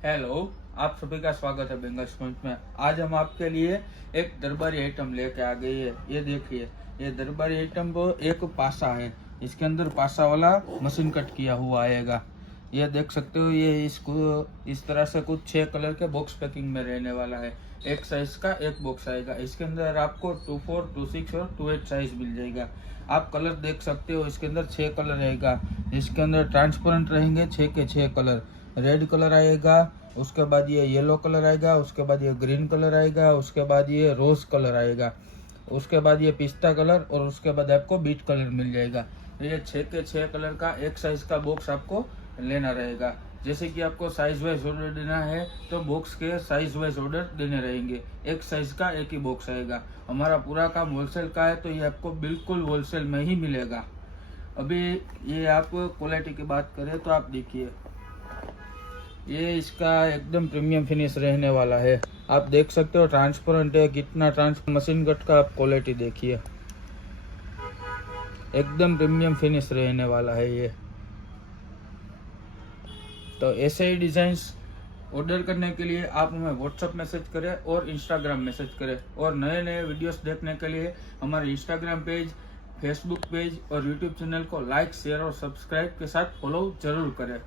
Hello, आप सभी का स्वागत है बेंगल स्पंज में। आज हम आपके लिए एक दरबारी आइटम लेके आ गई है। ये देखिए, ये दरबारी आइटम वो एक पासा है। इसके अंदर पासा वाला मशीन कट किया हुआ आएगा। ये देख सकते हो, ये इसको इस तरह से कुछ 6 कलर के बॉक्स पैकिंग में रहने वाला है। एक साइज का एक बॉक्स आएगा। इसके अंदर आपको 24, 26 और 28 साइज मिल जाएगा। आप कलर देख सकते हो, इसके अंदर 6 कलर रहेगा। इसके अंदर ट्रांसपेरेंट रहेंगे 6 के 6 कलर। रेड कलर आएगा, उसके बाद ये येलो कलर आएगा, उसके बाद ये ग्रीन कलर आएगा, उसके बाद ये रोज कलर आएगा, उसके बाद ये पिस्ता कलर और उसके बाद आपको बीट कलर मिल जाएगा। ये 6 के 6 कलर का एक साइज का बॉक्स आपको लेना रहेगा। जैसे कि आपको साइज वाइज ऑर्डर देना है तो बॉक्स के साइज वाइज ऑर्डर देने रहेंगे। एक साइज का एक ही बॉक्स आएगा। हमारा पूरा काम होलसेल का है, तो ये आपको बिल्कुल होलसेल में ही मिलेगा। अभी ये आप क्वालिटी की बात करें तो आप देखिए, ये इसका एकदम प्रीमियम फिनिश रहने वाला है। आप देख सकते हो ट्रांसपेरेंट है, कितना मशीन कट का आप क्वालिटी देखिए, एकदम प्रीमियम फिनिश रहने वाला है ये। तो ऐसे ही डिजाइन्स ऑर्डर करने के लिए आप हमें व्हाट्सअप मैसेज करें और इंस्टाग्राम मैसेज करें। और नए नए वीडियोस देखने के लिए हमारे इंस्टाग्राम पेज, फेसबुक पेज और यूट्यूब चैनल को लाइक, शेयर और सब्सक्राइब के साथ फॉलो जरूर करें।